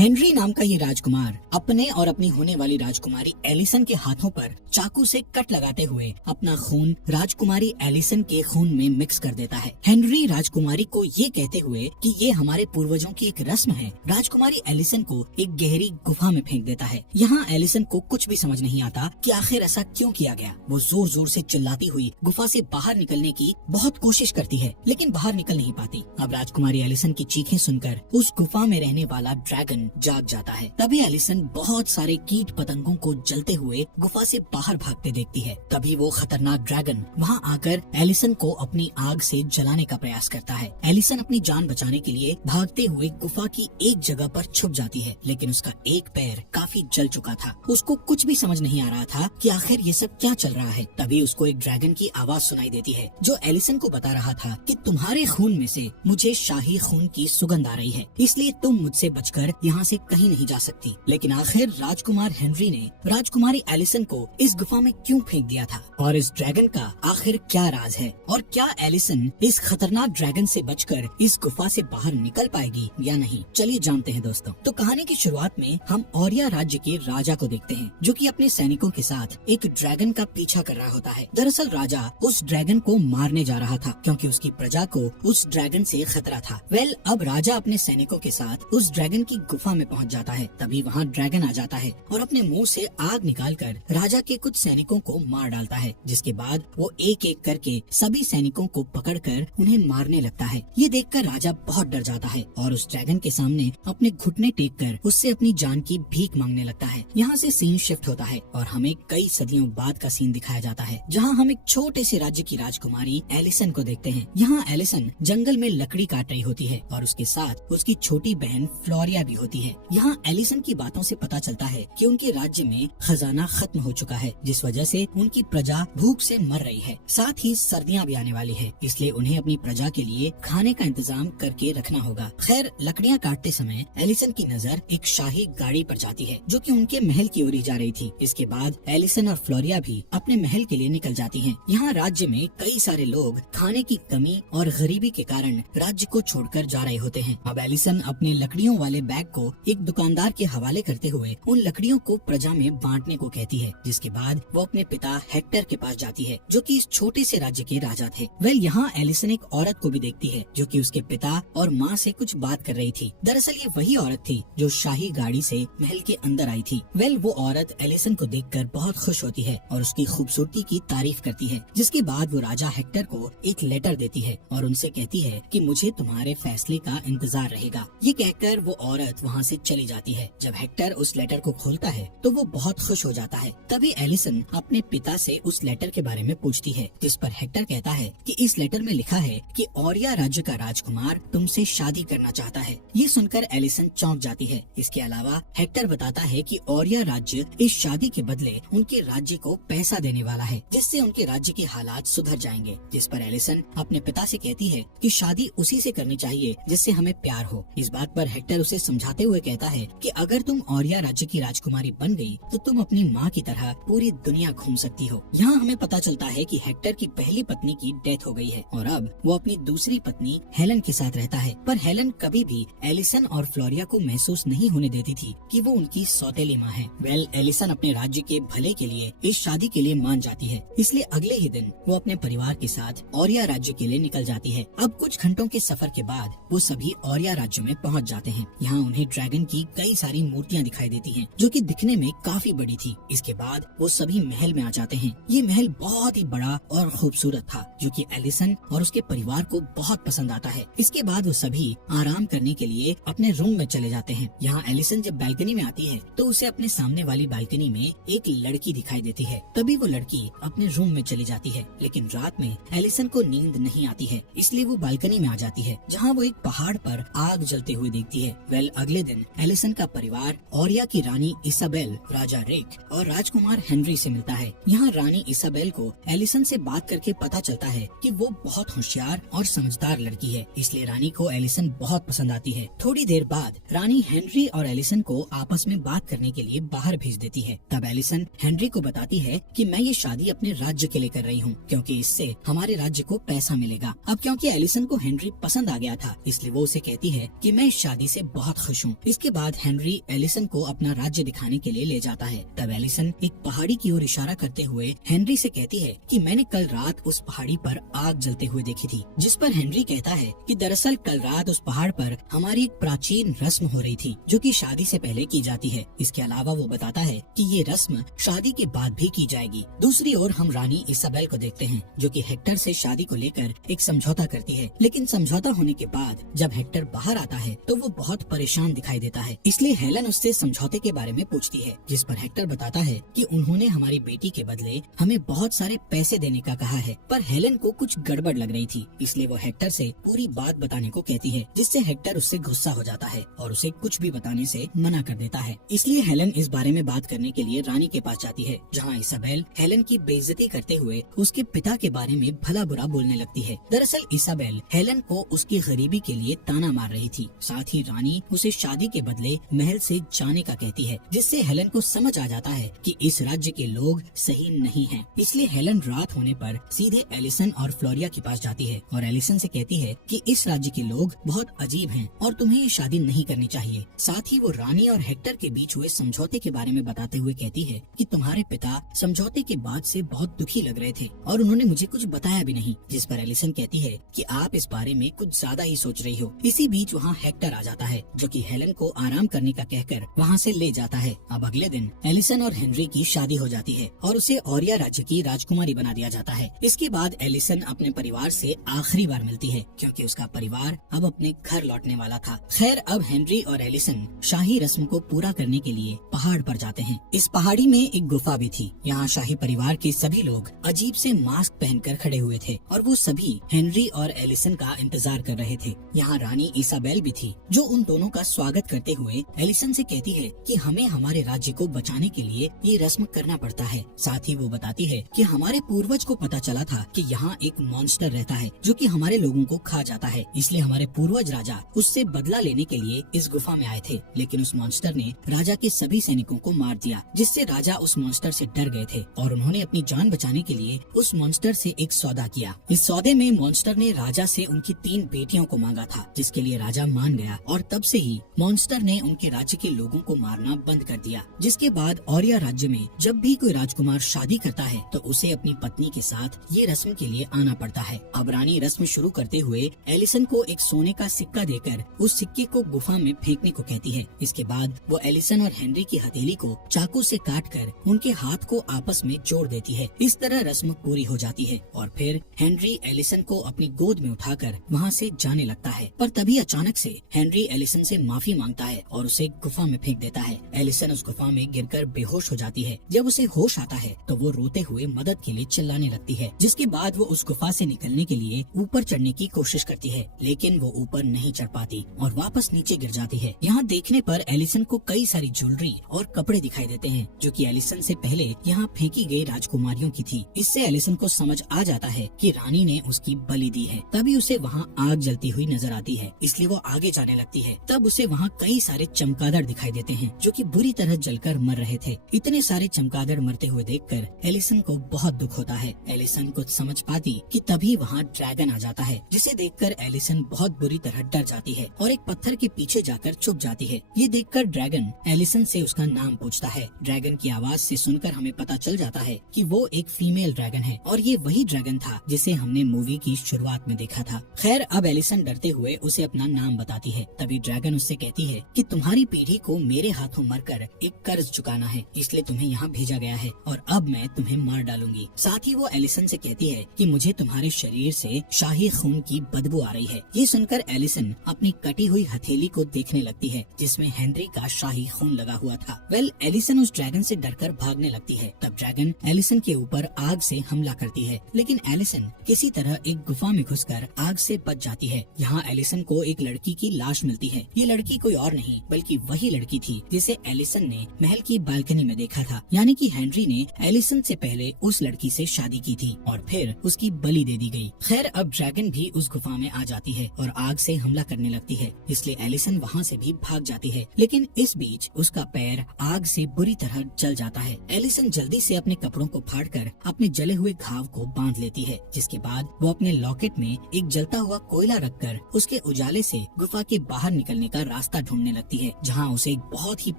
Henry नाम का ये राजकुमार अपने और अपनी होने वाली राजकुमारी एलिसन के हाथों पर चाकू से कट लगाते हुए अपना खून राजकुमारी एलिसन के खून में मिक्स कर देता है। हेनरी राजकुमारी को ये कहते हुए कि ये हमारे पूर्वजों की एक रस्म है, राजकुमारी एलिसन को एक गहरी गुफा में फेंक देता है। यहाँ एलिसन को कुछ भी समझ नहीं आता कि आखिर ऐसा क्यों किया गया। वो जोर जोर से चिल्लाती हुई गुफा से बाहर निकलने की बहुत कोशिश करती है, लेकिन बाहर निकल नहीं पाती। अब राजकुमारी एलिसन की चीखें सुनकर उस गुफा में रहने वाला ड्रैगन जाग जाता है। तभी एलिसन बहुत सारे कीट पतंगों को जलते हुए गुफा से बाहर भागते देखती है। तभी वो खतरनाक ड्रैगन वहाँ आकर एलिसन को अपनी आग से जलाने का प्रयास करता है। एलिसन अपनी जान बचाने के लिए भागते हुए गुफा की एक जगह पर छुप जाती है, लेकिन उसका एक पैर काफी जल चुका था। उसको कुछ भी समझ नहीं आ रहा था कि आखिर ये सब क्या चल रहा है। तभी उसको एक ड्रैगन की आवाज सुनाई देती है, जो एलिसन को बता रहा था कि तुम्हारे खून में से मुझे शाही खून की सुगंध आ रही है, इसलिए तुम मुझसे बचकर यहाँ से कहीं नहीं जा सकती। लेकिन आखिर राजकुमार हेनरी ने राजकुमारी एलिसन को इस गुफा में क्यों फेंक दिया था, और इस ड्रैगन का आखिर क्या राज है, और क्या एलिसन इस खतरनाक ड्रैगन से बचकर इस गुफा से बाहर निकल पाएगी या नहीं। चलिए जानते हैं दोस्तों। तो कहानी की शुरुआत में हम औरिया राज्य के राजा को देखते हैं, जो कि अपने सैनिकों के साथ एक ड्रैगन का पीछा कर रहा होता है। दरअसल राजा उस ड्रैगन को मारने जा रहा था, क्योंकि उसकी प्रजा को उस ड्रैगन से खतरा था। अब राजा अपने सैनिकों के साथ उस ड्रैगन की गुफा में पहुंच जाता है। तभी वहां ड्रैगन आ जाता है और अपने मुंह से आग निकालकर राजा के कुछ सैनिकों को मार डालता है, जिसके बाद वो एक एक करके सभी सैनिकों को पकड़कर उन्हें मारने लगता है। ये देखकर राजा बहुत डर जाता है और उस ड्रैगन के सामने अपने घुटने टेक कर उससे अपनी जान की भीख मांगने लगता है। यहाँ से सीन शिफ्ट होता है और हमें कई सदियों बाद का सीन दिखाया जाता है, जहाँ हम एक छोटे से राज्य की राजकुमारी एलिसन को देखते हैं। यहाँ एलिसन जंगल में लकड़ी काट रही होती है और उसके साथ उसकी छोटी बहन फ्लोरिया भी होती है। यहाँ एलिसन की बातों से पता चलता है कि उनके राज्य में खजाना खत्म हो चुका है, जिस वजह से उनकी प्रजा भूख से मर रही है। साथ ही सर्दियाँ भी आने वाली है, इसलिए उन्हें अपनी प्रजा के लिए खाने का इंतजाम करके रखना होगा। खैर, लकड़ियाँ काटते समय एलिसन की नजर एक शाही गाड़ी पर जाती है, जो कि उनके महल की ओर जा रही थी। इसके बाद एलिसन और फ्लोरिया भी अपने महल के लिए निकल जाती हैं। यहाँ राज्य में कई सारे लोग खाने की कमी और गरीबी के कारण राज्य को छोड़कर जा रहे होते हैं। अब एलिसन अपने लकड़ियों वाले बैग को एक दुकानदार के हवाले करते हुए उन लकड़ियों को प्रजा में बांटने को कहती है, जिसके बाद वो अपने पिता हेक्टर के पास जाती है, जो कि इस छोटे से राज्य के राजा थे। यहाँ एलिसन एक औरत को भी देखती है, जो कि उसके पिता और माँ से कुछ बात कर रही थी। दरअसल ये वही औरत थी जो शाही गाड़ी से महल के अंदर आई थी। वो औरत एलिसन को देखकर बहुत खुश होती है और उसकी खूबसूरती की तारीफ करती है, जिसके बाद वो राजा हेक्टर को एक लेटर देती है और उनसे कहती है कि मुझे तुम्हारे फैसले का इंतजार रहेगा। ये कहकर वो औरत वहाँ से चली जाती है। जब हेक्टर उस लेटर को खोलता है तो वो बहुत खुश हो जाता है। तभी एलिसन अपने पिता से उस लेटर के बारे में पूछती है, जिस पर हेक्टर कहता है कि इस लेटर में लिखा है कि औरिया राज्य का राजकुमार तुमसे शादी करना चाहता है। ये सुनकर एलिसन चौंक जाती है। इसके अलावा हेक्टर बताता है कि औरिया राज्य इस शादी के बदले उनके राज्य को पैसा देने वाला है, जिससे उनके राज्य के हालात सुधर जाएंगे। जिस पर एलिसन अपने पिता से कहती है कि शादी उसी से करनी चाहिए जिससे हमें प्यार हो। इस बात पर हेक्टर उसे समझाते हुए कहता है कि अगर तुम औरिया राज्य की राजकुमारी बन गई तो तुम अपनी माँ की तरह पूरी दुनिया घूम सकती हो। यहाँ हमें पता चलता है कि हेक्टर की पहली पत्नी की डेथ हो गई है और अब वो अपनी दूसरी पत्नी हेलन के साथ रहता है। पर हेलन कभी भी एलिसन और फ्लोरिया को महसूस नहीं होने देती थी कि वो उनकी सौतेली माँ है। एलिसन अपने राज्य के भले के लिए इस शादी के लिए मान जाती है, इसलिए अगले ही दिन वो अपने परिवार के साथ औरिया राज्य के लिए निकल जाती है। अब कुछ घंटों के सफर के बाद वो सभी औरिया राज्य में पहुँच जाते हैं। यहाँ उन्हें ड्रैगन की कई सारी मूर्तियाँ दिखाई देती हैं, जो कि दिखने में काफी बड़ी थी। इसके बाद वो सभी महल में आ जाते हैं। ये महल बहुत ही बड़ा और खूबसूरत था, जो कि एलिसन और उसके परिवार को बहुत पसंद आता है। इसके बाद वो सभी आराम करने के लिए अपने रूम में चले जाते हैं। यहाँ एलिसन जब बालकनी में आती है तो उसे अपने सामने वाली बालकनी में एक लड़की दिखाई देती है। तभी वो लड़की अपने रूम में चली जाती है, लेकिन रात में एलिसन को नींद नहीं आती है, इसलिए वो बालकनी में आ जाती है, जहाँ वो एक पहाड़ पर आग जलते हुए देखती है। अगले दिन एलिसन का परिवार औरिया की रानी इसाबेल, राजा रिक और राजकुमार हेनरी से मिलता है। यहाँ रानी इसाबेल को एलिसन से बात करके पता चलता है कि वो बहुत होशियार और समझदार लड़की है, इसलिए रानी को एलिसन बहुत पसंद आती है। थोड़ी देर बाद रानी हेनरी और एलिसन को आपस में बात करने के लिए बाहर भेज देती है। तब एलिसन हेनरी को बताती है कि मैं ये शादी अपने राज्य के लिए कर रही हूँ, क्योंकि इससे हमारे राज्य को पैसा मिलेगा। अब क्योंकि एलिसन को हेनरी पसंद आ गया था, इसलिए वो उसे कहती है कि मैं इस शादी से बहुत खुश खुश हूँ। इसके बाद हेनरी एलिसन को अपना राज्य दिखाने के लिए ले जाता है। तब एलिसन एक पहाड़ी की ओर इशारा करते हुए हेनरी से कहती है कि मैंने कल रात उस पहाड़ी पर आग जलते हुए देखी थी। जिस पर हेनरी कहता है कि दरअसल कल रात उस पहाड़ पर हमारी एक प्राचीन रस्म हो रही थी जो कि शादी से पहले की जाती है। इसके अलावा वो बताता है कि ये रस्म शादी के बाद भी की जाएगी। दूसरी ओर हम रानी इसाबेल को देखते हैं जो कि हेक्टर से शादी को लेकर एक समझौता करती है, लेकिन समझौता होने के बाद जब हेक्टर बाहर आता है तो वो बहुत परेशान दिखाई देता है। इसलिए हेलन उससे समझौते के बारे में पूछती है, जिस पर हेक्टर बताता है कि उन्होंने हमारी बेटी के बदले हमें बहुत सारे पैसे देने का कहा है। पर हेलन को कुछ गड़बड़ लग रही थी, इसलिए वो हेक्टर से पूरी बात बताने को कहती है, जिससे हेक्टर उससे गुस्सा हो जाता है और उसे कुछ भी बताने से मना कर देता है। इसलिए हेलन इस बारे में बात करने के लिए रानी के पास जाती है, जहाँ इसाबेल हेलन की बेइज्जती करते हुए उसके पिता के बारे में भला बुरा बोलने लगती है। दरअसल इसाबेल हेलन को उसकी गरीबी के लिए ताना मार रही थी। साथ ही रानी उसे शादी के बदले महल से जाने का कहती है, जिससे हेलन को समझ आ जाता है कि इस राज्य के लोग सही नहीं हैं। इसलिए हेलन रात होने पर सीधे एलिसन और फ्लोरिया के पास जाती है और एलिसन से कहती है कि इस राज्य के लोग बहुत अजीब हैं और तुम्हें ये शादी नहीं करनी चाहिए। साथ ही वो रानी और हेक्टर के बीच हुए समझौते के बारे में बताते हुए कहती है कि तुम्हारे पिता समझौते के बाद से बहुत दुखी लग रहे थे और उन्होंने मुझे कुछ बताया भी नहीं। जिस पर एलिसन कहती है कि आप इस बारे में कुछ ज्यादा ही सोच रही हो। इसी बीच वहाँ हेक्टर आ जाता है जो कि हेलन को आराम करने का कहकर वहाँ से ले जाता है। अब अगले दिन एलिसन और हेनरी की शादी हो जाती है और उसे ओरिया राज्य की राजकुमारी बना दिया जाता है। इसके बाद एलिसन अपने परिवार से आखिरी बार मिलती है क्योंकि उसका परिवार अब अपने घर लौटने वाला था। खैर अब हेनरी और एलिसन शाही रस्म को पूरा करने के लिए पहाड़ पर जाते हैं। इस पहाड़ी में एक गुफा भी थी। यहाँ शाही परिवार के सभी लोग अजीब से मास्क पहनकर खड़े हुए थे और वो सभी हेनरी और एलिसन का इंतजार कर रहे थे। यहाँ रानी इसाबेल भी थी जो उन दोनों का स्वागत करते हुए एलिसन से कहती है कि हमें हमारे राज्य को बचाने के लिए ये रस्म करना पड़ता है। साथ ही वो बताती है कि हमारे पूर्वज को पता चला था कि यहाँ एक मॉन्स्टर रहता है जो कि हमारे लोगों को खा जाता है, इसलिए हमारे पूर्वज राजा उससे बदला लेने के लिए इस गुफा में आए थे। लेकिन उस मॉन्स्टर ने राजा के सभी सैनिकों को मार दिया, जिससे राजा उस मॉन्स्टर से डर गए थे और उन्होंने अपनी जान बचाने के लिए उस मॉन्स्टर से एक सौदा किया। इस सौदे में मॉन्स्टर ने राजा से उनकी 3 बेटियों को मांगा था, जिसके लिए राजा मान गया और तब से ही मॉन्स्टर ने उनके राज्य के लोगों को मारना बंद कर दिया। जिसके बाद ओरिया राज्य में जब भी कोई राजकुमार शादी करता है तो उसे अपनी पत्नी के साथ ये रस्म के लिए आना पड़ता है। अब रानी रस्म शुरू करते हुए एलिसन को एक सोने का सिक्का देकर उस सिक्के को गुफा में फेंकने को कहती है। इसके बाद वो एलिसन और हेनरी की हथेली को चाकू से काटकर उनके हाथ को आपस में जोड़ देती है। इस तरह रस्म पूरी हो जाती है और फिर हेनरी एलिसन को अपनी गोद में उठाकर वहाँ से जाने लगता है। पर तभी अचानक से हेनरी एलिसन से माफी मांगता है और उसे गुफा में फेंक देता है। एलिसन उस गुफा में गिरकर बेहोश हो जाती है। जब उसे होश आता है तो वो रोते हुए मदद के लिए चिल्लाने लगती है। जिसके बाद वो उस गुफा से निकलने के लिए ऊपर चढ़ने की कोशिश करती है, लेकिन वो ऊपर नहीं चढ़ पाती और वापस नीचे गिर जाती है। यहाँ देखने पर एलिसन को कई सारी ज्वेलरी और कपड़े दिखाई देते हैं जो कि एलिसन से पहले यहाँ फेंकी गई राजकुमारियों की थी। इससे एलिसन को समझ आ जाता है कि रानी ने उसकी बलि दी है। तभी उसे वहाँ आग जलती हुई नजर आती है, इसलिए वो आगे जाने लगती है। तब उसे वहाँ कई सारे चमगादड़ दिखाई देते हैं जो कि बुरी तरह जलकर मर रहे थे। इतने सारे चमगादड़ मरते हुए देखकर एलिसन को बहुत दुख होता है। एलिसन कुछ समझ पाती कि तभी वहाँ ड्रैगन आ जाता है, जिसे देखकर एलिसन बहुत बुरी तरह डर जाती है और एक पत्थर के पीछे जाकर छुप जाती है। ये देखकर ड्रैगन एलिसन से उसका नाम पूछता है। ड्रैगन की आवाज से सुनकर हमें पता चल जाता है कि वो एक फीमेल ड्रैगन है और ये वही ड्रैगन था जिसे हमने मूवी की शुरुआत में देखा था। खैर अब एलिसन डरते हुए उसे अपना नाम बताती है। तभी ड्रैगन उससे कहती है कि तुम्हारी पीढ़ी को मेरे हाथों मरकर एक कर्ज चुकाना है, इसलिए तुम्हें यहाँ भेजा गया है और अब मैं तुम्हें मार डालूंगी। साथ ही वो एलिसन से कहती है कि मुझे तुम्हारे शरीर से शाही खून की बदबू आ रही है। ये सुनकर एलिसन अपनी कटी हुई हथेली को देखने लगती है जिसमें हेनरी का शाही खून लगा हुआ था। एलिसन उस ड्रैगन से डरकर भागने लगती है। तब ड्रैगन एलिसन के ऊपर आग से हमला करती है, लेकिन एलिसन किसी तरह एक गुफा में घुसकर आग से बच जाती है। यहाँ एलिसन को एक लड़की की लाश मिलती है। ये लड़की कोई और नहीं बल्कि वही लड़की थी जिसे एलिसन ने महल की बालकनी में देखा था, यानी कि हेनरी ने एलिसन से पहले उस लड़की से शादी की थी और फिर उसकी बलि दे दी गई। खैर अब ड्रैगन भी उस गुफा में आ जाती है और आग से हमला करने लगती है, इसलिए एलिसन वहाँ से भी भाग जाती है। लेकिन इस बीच उसका पैर आग से बुरी तरह जल जाता है। एलिसन जल्दी से अपने कपड़ों को फाड़कर अपने जले हुए घाव को बांध लेती है, जिसके बाद वो अपने लॉकेट में एक जलता हुआ कोयला रखकर उसके उजाले से गुफा के बाहर निकलने का रास्ता ढूंढने लगती है, जहाँ उसे एक बहुत ही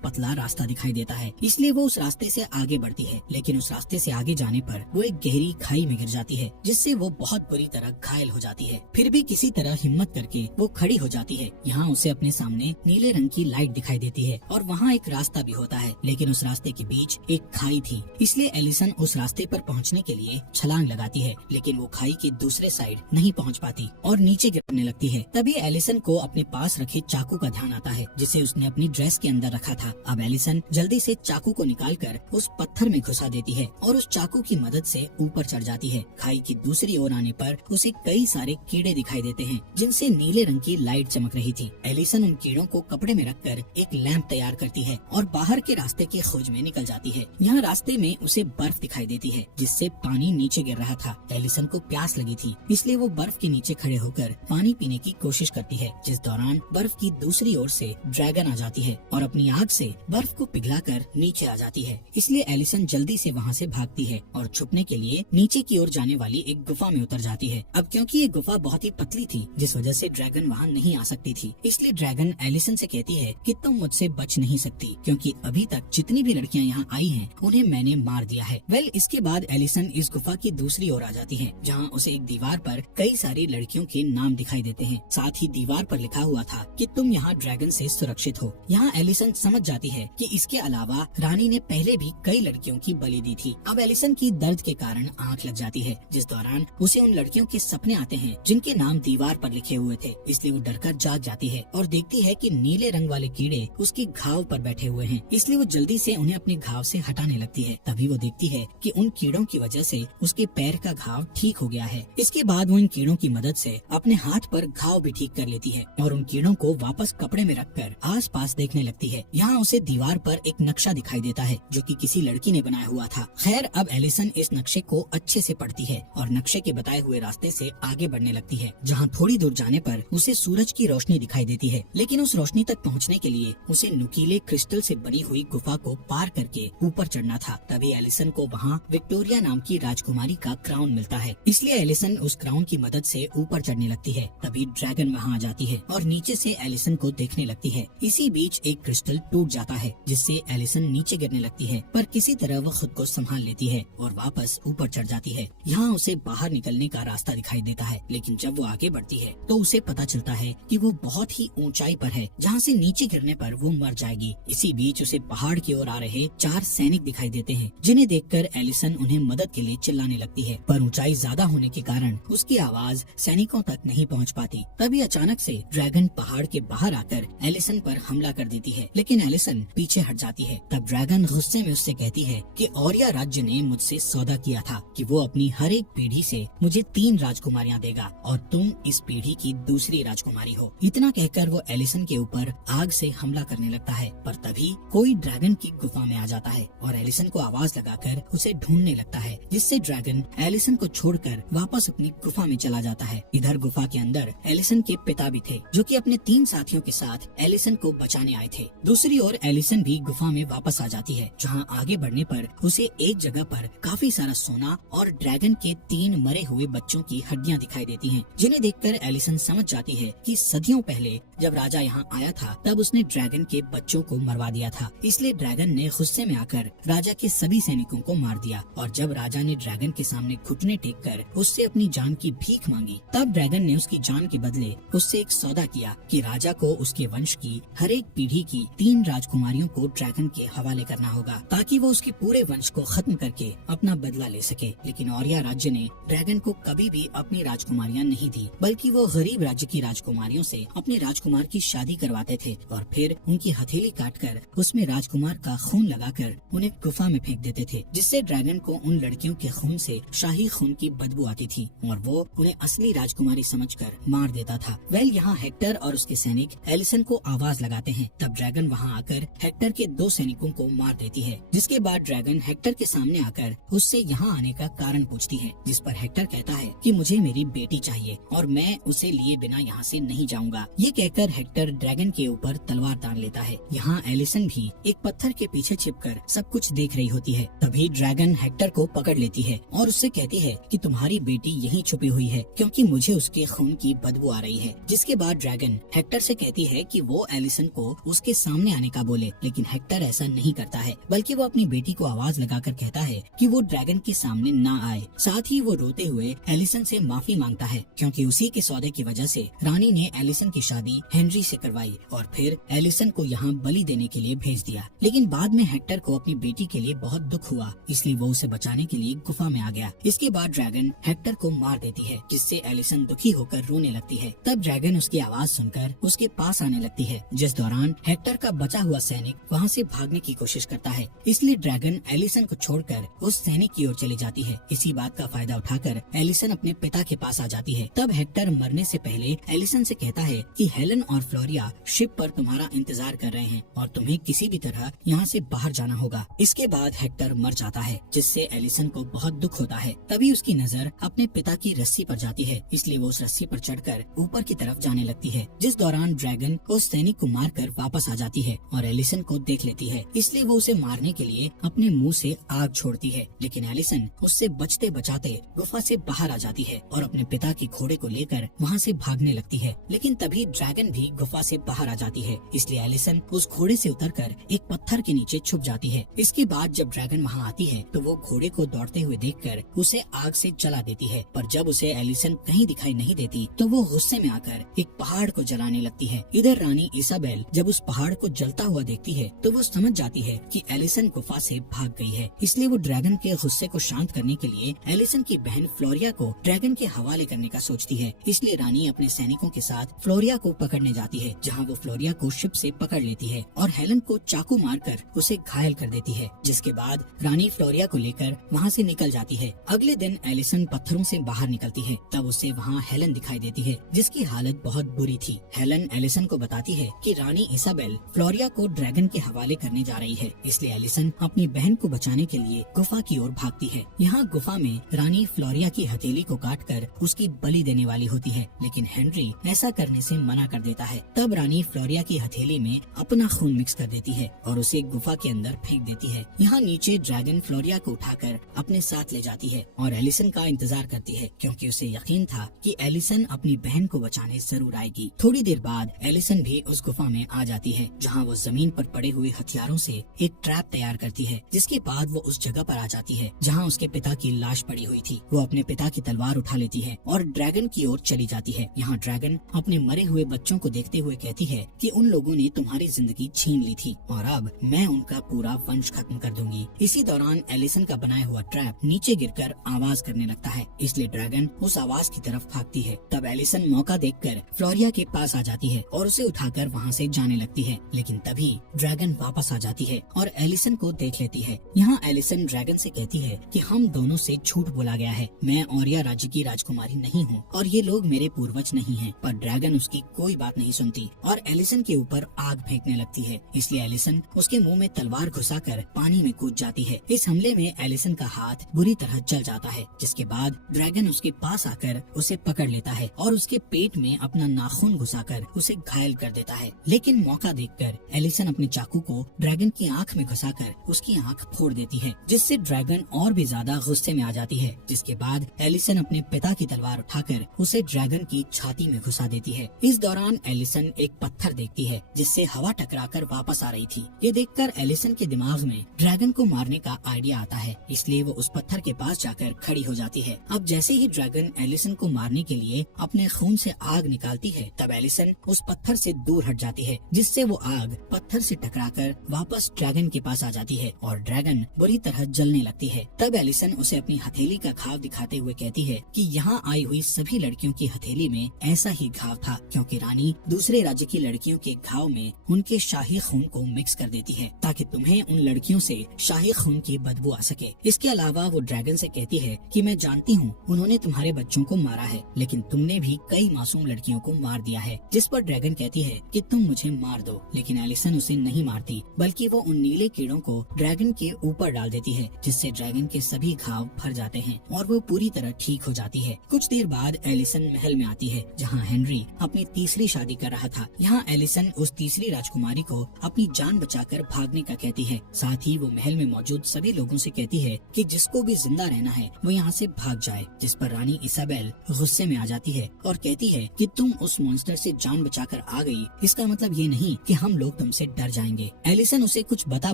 पतला रास्ता दिखाई देता है। इसलिए वो उस रास्ते से आगे बढ़ती है, लेकिन उस रास्ते से आगे जाने पर वो एक गहरी खाई में गिर जाती है, जिससे वो बहुत बुरी तरह घायल हो जाती है। फिर भी किसी तरह हिम्मत करके वो खड़ी हो जाती है। यहाँ उसे अपने सामने नीले रंग की लाइट दिखाई देती है और वहाँ एक रास्ता भी होता है, लेकिन उस रास्ते के बीच एक खाई थी। इसलिए एलिसन उस रास्ते पर पहुँचने के लिए छलांग लगाती है, लेकिन वो खाई के दूसरे साइड नहीं पहुँच पाती और नीचे गिरने लगती है। तभी एलिसन को अपने पास रखे चाकू का ध्यान आता है, जिसे उसने अपनी ड्रेस के अंदर रखा था। अब एलिसन जल्दी से चाकू को निकालकर उस पत्थर में घुसा देती है और उस चाकू की मदद से ऊपर चढ़ जाती है। खाई की दूसरी ओर आने पर उसे कई सारे कीड़े दिखाई देते हैं, जिनसे नीले रंग की लाइट चमक रही थी। एलिसन उन कीड़ों को कपड़े में रखकर एक लैंप तैयार करती है और बाहर के रास्ते की खोज में निकल जाती है। यहाँ रास्ते में उसे बर्फ दिखाई देती है, जिससे पानी नीचे गिर रहा था। एलिसन को प्यास लगी थी, इसलिए वो बर्फ के नीचे खड़े होकर पानी पीने की कोशिश करती है, जिस दौरान बर्फ की दूसरी ओर से ड्रैगन आ जाती है और अपनी आग से बर्फ को पिघलाकर नीचे आ जाती है। इसलिए एलिसन जल्दी से वहाँ से भागती है और छुपने के लिए नीचे की ओर जाने वाली एक गुफा में उतर जाती है। अब क्योंकि ये गुफा बहुत ही पतली थी, जिस वजह से ड्रैगन वहाँ नहीं आ सकती थी, इसलिए ड्रैगन एलिसन से कहती है कि तुम मुझसे बच नहीं सकती, क्योंकि अभी तक जितनी भी लड़कियाँ यहाँ आई हैं उन्हें मैंने मार दिया है। इसके बाद एलिसन इस गुफा की दूसरी ओर आ जाती है, जहाँ उसे एक दीवार पर कई सारी लड़कियों के नाम दिखाई देते हैं। साथ ही दीवार पर लिखा हुआ था कि तुम यहाँ ड्रैगन से सुरक्षित हो। यहाँ एलिसन समझ जाती है कि इसके अलावा रानी ने पहले भी कई लड़कियों की बलि दी थी। अब एलिसन की दर्द के कारण आंख लग जाती है, जिस दौरान उसे उन लड़कियों के सपने आते हैं जिनके नाम दीवार पर लिखे हुए थे। इसलिए वो डरकर जाग जाती है और देखती है कि नीले रंग वाले कीड़े उसके घाव पर बैठे हुए हैं। इसलिए वो जल्दी से उन्हें अपने घाव से हटाने लगती है। तभी वो देखती है कि उन कीड़ों की वजह से उसके पैर का घाव ठीक हो गया है। इसके बाद वो इन कीड़ों की मदद से अपने हाथ पर घाव भी ठीक कर लेती है और उन कीड़ों को वापस कपड़े में रखकर आसपास देखने लगती है। यहाँ उसे दीवार पर एक नक्शा दिखाई देता है, जो कि किसी लड़की ने बनाया हुआ था। खैर, अब एलिसन इस नक्शे को अच्छे से पढ़ती है और नक्शे के बताए हुए रास्ते से आगे बढ़ने लगती है, जहाँ थोड़ी दूर जाने पर उसे सूरज की रोशनी दिखाई देती है। लेकिन उस रोशनी तक पहुँचने के लिए उसे नुकीले क्रिस्टल से बनी हुई गुफा को पार करके ऊपर चढ़ना था। तभी एलिसन को वहाँ विक्टोरिया नाम की राजकुमारी का क्राउन मिलता है, इसलिए एलिसन उस क्राउन की मदद से ऊपर चढ़ने लगती है। तभी ड्रैगन वहाँ आ जाती है और नीचे से एलिसन को देखने लगती है। इसी बीच एक क्रिस्टल टूट जाता है, जिससे एलिसन नीचे गिरने लगती है, पर किसी तरह वो खुद को संभाल लेती है और वापस ऊपर चढ़ जाती है। यहाँ उसे बाहर निकलने का रास्ता दिखाई देता है, लेकिन जब वो आगे बढ़ती है तो उसे पता चलता है कि वो बहुत ही ऊंचाई पर है, जहाँ से नीचे गिरने पर वो मर जाएगी। इसी बीच उसे पहाड़ की ओर आ रहे 4 सैनिक दिखाई देते हैं, जिन्हें देखकर एलिसन उन्हें मदद के लिए चिल्लाने लगती है, पर ऊंचाई ज्यादा होने के कारण उसकी आवाज सैनिकों तक नहीं पहुंच पाती। तभी अचानक से ड्रैगन पहाड़ के बाहर आकर एलिसन पर हमला कर देती है, लेकिन एलिसन पीछे हट जाती है। तब ड्रैगन गुस्से में उससे कहती है कि औरिया राज्य ने मुझसे सौदा किया था कि वो अपनी हर एक पीढ़ी से मुझे 3 राजकुमारियां देगा और तुम इस पीढ़ी की दूसरी राजकुमारी हो। इतना कहकर वो एलिसन के ऊपर आग से हमला करने लगता है, पर तभी कोई ड्रैगन की गुफा में आ जाता है और एलिसन को आवाज लगाकर उसे ढूंढने लगता है, जिससे ड्रैगन एलिसन को छोड़कर वापस अपनी गुफा में चला जाता है। इधर गुफा के अंदर एलिसन के पिता भी थे, जो कि अपने 3 साथियों के साथ एलिसन को बचाने आए थे। दूसरी ओर एलिसन भी गुफा में वापस आ जाती है, जहाँ आगे बढ़ने पर उसे एक जगह पर काफी सारा सोना और ड्रैगन के 3 मरे हुए बच्चों की हड्डियां दिखाई देती हैं, जिन्हें देखकर एलिसन समझ जाती है कि सदियों पहले जब राजा यहाँ आया था तब उसने ड्रैगन के बच्चों को मरवा दिया था। इसलिए ड्रैगन ने गुस्से में आकर राजा के सभी सैनिकों को मार दिया और जब राजा ने ड्रैगन के सामने घुटने टेक कर उससे अपनी जान की भीख मांगी, तब ड्रैगन ने उसकी जान के बदले उससे एक सौदा किया कि राजा को उसके वंश की हर एक पीढ़ी की 3 राजकुमारियों को ड्रैगन के हवाले करना होगा, ताकि वो उसके पूरे वंश को खत्म करके अपना बदला ले सके। लेकिन औरिया राज्य ने ड्रैगन को कभी भी अपनी राजकुमारियां नहीं दी, बल्कि वो गरीब राज्य की राजकुमारियों से अपने राजकुमार की शादी करवाते थे और फिर उनकी हथेली काटकर उसमें राजकुमार का खून लगाकर उन्हें गुफा में फेंक देते थे, जिससे ड्रैगन को उन लड़कियों के खून से शाही खून की बदबू आती थी और वो उन्हें असली राजकुमारी समझकर मार देता था। यहाँ हेक्टर और उसके सैनिक एलिसन को आवाज लगाते हैं। तब ड्रैगन वहाँ आकर हेक्टर के 2 सैनिकों को मार देती है, जिसके बाद ड्रैगन हेक्टर के सामने आकर उससे यहाँ आने का कारण पूछती है, जिस पर हेक्टर कहता है कि मुझे मेरी बेटी चाहिए और मैं उसे लिए बिना यहाँ से नहीं जाऊंगा। ये कहकर हेक्टर ड्रैगन के ऊपर तलवार तान लेता है। यहाँ एलिसन भी एक पत्थर के पीछे छिपकर सब कुछ देख रही होती है। तभी ड्रैगन हेक्टर को पकड़ लेती है और उससे कहती है कि तुम्हारी बेटी यहीं छुपी हुई है, क्योंकि मुझे उसके खून की बदबू आ रही है। जिसके बाद ड्रैगन हेक्टर से कहती है कि वो एलिसन को उसके सामने आने का बोले, लेकिन हेक्टर ऐसा नहीं करता है, बल्कि वो अपनी बेटी को आवाज लगाकर कहता है कि वो ड्रैगन के सामने ना आए। साथ ही वो रोते हुए एलिसन से माफी मांगता है, क्योंकि उसी के सौदे की वजह से रानी ने एलिसन की शादी हेनरी से करवाई और फिर एलिसन को यहाँ बलि देने के लिए भेज दिया। लेकिन बाद में हेक्टर को अपनी बेटी के लिए बहुत दुख हुआ, इसलिए वो उसे बचाने के लिए गुफा में आ गया। इसके बाद ड्रैगन हेक्टर को मार देती है, जिससे एलिसन दुखी होकर रोने लगती है। तब ड्रैगन उसकी आवाज सुनकर उसके पास आने लगती है, जिस दौरान हेक्टर का बचा हुआ सैनिक वहाँ से भागने की कोशिश करता है। इसलिए ड्रैगन एलिसन को छोड़कर उस सैनिक की ओर चली जाती है। इसी बात का फायदा उठाकर एलिसन अपने पिता के पास आ जाती है। तब हेक्टर मरने से पहले एलिसन से कहता है कि हेलन और फ्लोरिया शिप पर तुम्हारा इंतजार कर रहे हैं और तुम्हें किसी भी तरह यहाँ से बाहर जाना होगा। इसके बाद हेक्टर मर जाता है, जिससे एलिसन को बहुत दुख होता है। तभी उसकी नजर अपने पिता की रस्सी पर जाती है, इसलिए वो उस रस्सी पर चढ़कर ऊपर की तरफ जाने लगती है, जिस दौरान ड्रैगन उस सैनिक को मारकर वापस आ जाती है और एलिसन को देख लेती है। इसलिए वो उसे मारने के लिए अपने मुंह से आग छोड़ती है, लेकिन एलिसन उससे बचते बचाते गुफा से बाहर आ जाती है और अपने पिता के घोड़े को लेकर वहाँ से भागने लगती है। लेकिन तभी ड्रैगन भी गुफा से बाहर आ जाती है, इसलिए एलिसन उस घोड़े से उतरकर एक पत्थर के नीचे छुप जाती है। इसके बाद जब ड्रैगन वहाँ आती है तो वो घोड़े को दौड़ते हुए देखकर उसे आग से जला देती है, पर जब उसे एलिसन कहीं दिखाई नहीं देती तो वो गुस्से में आकर एक पहाड़ को जलाने लगती है। इधर रानी इसाबेल जब उस पहाड़ को जलता हुआ देखती है तो वो समझ जाती है कि एलिसन गुफा से भाग गई है। इसलिए वो ड्रैगन के गुस्से को शांत करने के लिए एलिसन की बहन फ्लोरिया को ड्रैगन के हवाले करने का सोचती है। इसलिए रानी अपने सैनिकों के साथ फ्लोरिया को पकड़ने जाती है, जहाँ वो फ्लोरिया को शिप से पकड़ लेती है और हेलन को चाकू मारकर उसे घायल कर देती है। जिसके बाद रानी फ्लोरिया को लेकर वहाँ से निकल जाती है। अगले दिन एलिसन पत्थरों से बाहर निकलती है, तब उसे वहाँ हेलन दिखाई देती है, जिसकी हालत बहुत बुरी थी। हेलन एलिसन को बताती है कि रानी इसाबेल फ्लोरिया को ड्रैगन के हवाले करने जा रही है, इसलिए एलिसन अपनी बहन को बचाने के लिए गुफा की ओर भागती है। यहाँ गुफा में रानी फ्लोरिया की हथेली को काटकर उसकी बलि देने वाली होती है, लेकिन हेनरी ऐसा करने से मना कर देता है। तब रानी फ्लोरिया की हथेली में अपना खून मिक्स कर देती है और उसे गुफा के अंदर फेंक देती है। यहाँ नीचे ड्रैगन फ्लोरिया को उठाकर अपने साथ ले जाती है और एलिसन का इंतजार करती है, क्योंकि उसे यकीन था कि एलिसन अपनी बहन को बचाने जरूर आएगी। थोड़ी देर बाद एलिसन भी उस गुफा में आ जाती है, जहाँ वो जमीन पर पड़े हुए हथियारों से एक ट्रैप तैयार करती है। जिसके बाद वो उस जगह पर आ जाती है जहाँ उसके पिता की लाश पड़ी हुई थी। वो अपने पिता की तलवार उठा लेती है और ड्रैगन की ओर चली जाती है। यहाँ ड्रैगन अपने मरे हुए बच्चों को देखते हुए कहती है कि उन लोगों ने तुम्हारी जिंदगी छीन ली थी और अब मैं उनका पूरा वंश खत्म कर दूंगी। इसी दौरान एलिसन का बनाया हुआ ट्रैप नीचे गिरकर आवाज करने लगता है, इसलिए ड्रैगन उस आवाज की तरफ भागती है। तब एलिसन मौका देखकर फ्लोरिया के पास आ जाती है और उसे उठाकर वहाँ से जाने लगती है, लेकिन तभी ड्रैगन वापस आ जाती है और एलिसन को देख लेती है। यहाँ एलिसन ड्रैगन से कहती है कि हम दोनों से झूठ बोला गया है, मैं औरिया राज्य की राजकुमारी नहीं हूँ और ये लोग मेरे पूर्वज नहीं हैं। पर ड्रैगन उसकी कोई बात नहीं सुनती और एलिसन के ऊपर आग फेंकने लगती है, इसलिए एलिसन उसके मुंह में तलवार घुसाकर पानी में कूद जाती है। इस हमले में एलिसन का हाथ बुरी तरह जल जाता है, जिसके बाद ड्रैगन उसके पास आकर उसे पकड़ लेता है और उसके पेट में अपना नाखून घुसाकर उसे घायल कर देता है। लेकिन मौका देखकर एलिसन अपने चाकू को ड्रैगन की आंख में घुसाकर उसकी आंख फोड़ देती है, जिससे ड्रैगन और भी ज्यादा गुस्से में आ जाती है। जिसके बाद एलिसन अपने पिता की तलवार उठाकर उसे ड्रैगन की छाती में घुसा देती है। इस दौरान एलिसन एक पत्थर देखती है जिससे हवा टकराकर वापस आ रही थी। ये देखकर एलिसन के दिमाग में ड्रैगन को मारने का आइडिया आता है, इसलिए वो उस पत्थर के पास जाकर खड़ी हो जाती है। अब जैसे ही ड्रैगन एलिसन को मारने के लिए अपने खून से आग निकालती है, तब एलिसन उस पत्थर से दूर हट जाती है, जिससे वो आग पत्थर से टकराकर वापस ड्रैगन के पास आ जाती है और ड्रैगन बुरी तरह जलने लगती है। तब एलिसन उसे अपनी हथेली का घाव दिखाते हुए कहती है कि यहाँ आई हुई सभी लड़कियों की हथेली में ऐसा ही घाव था, क्योंकि रानी दूसरे राज्य की लड़कियों के घाव में उनके शाही खून को मिक्स कर देती है, ताकि तुम्हें उन लड़कियों से शाही खून की बदबू आ सके। इसके अलावा वो ड्रैगन से कहती है कि मैं जानती हूँ उन्होंने तुम्हारे बच्चों को मारा है, लेकिन तुमने भी कई मासूम लड़कियों को मार दिया है। जिस पर ड्रैगन कहती है कि तुम मुझे मार दो, लेकिन एलिसन उसे नहीं मारती, बल्कि वो उन नीले कीड़ों को ड्रैगन के ऊपर डाल देती है, जिससे ड्रैगन के सभी घाव भर जाते हैं और वो पूरी तरह ठीक हो जाती है। कुछ देर बाद एलिसन महल में आती है, जहाँ हेनरी अपनी तीसरी शादी कर रहा था। यहाँ एलिसन उस तीसरी राजकुमारी को अपनी जान बचाकर भागने का कहती है। साथ ही वो महल में मौजूद सभी लोगों से कहती है कि जिसको भी जिंदा रहना है वो यहाँ से भाग जाए। जिस पर रानी इसाबेल गुस्से में आ जाती है और कहती है कि तुम उस मॉन्स्टर से जान बचाकर पर आ गई, इसका मतलब ये नहीं कि हम लोग तुमसे डर जाएंगे। एलिसन उसे कुछ बता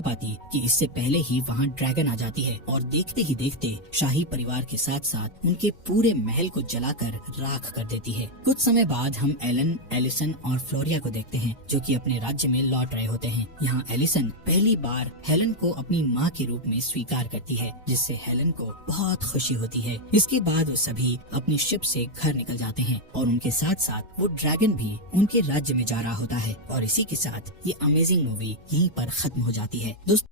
पाती कि इससे पहले ही वहाँ ड्रैगन आ जाती है और देखते ही देखते शाही परिवार के साथ साथ उनके पूरे महल को जलाकर राख कर देती है। कुछ समय बाद हम एलन, एलिसन और फ्लोरिया को देखते हैं जो कि अपने राज्य में लौट रहे होते हैं। यहाँ एलिसन पहली बार हेलन को अपनी माँ के रूप में स्वीकार करती है, जिससे हेलन को बहुत खुशी होती है। इसके बाद वो सभी अपनी शिप से घर निकल जाते हैं और उनके साथ साथ वो ड्रैगन भी उनके राज्य में जा रहा होता है। और इसी के साथ ये अमेजिंग मूवी यहीं पर खत्म हो जाती है। दोस्तों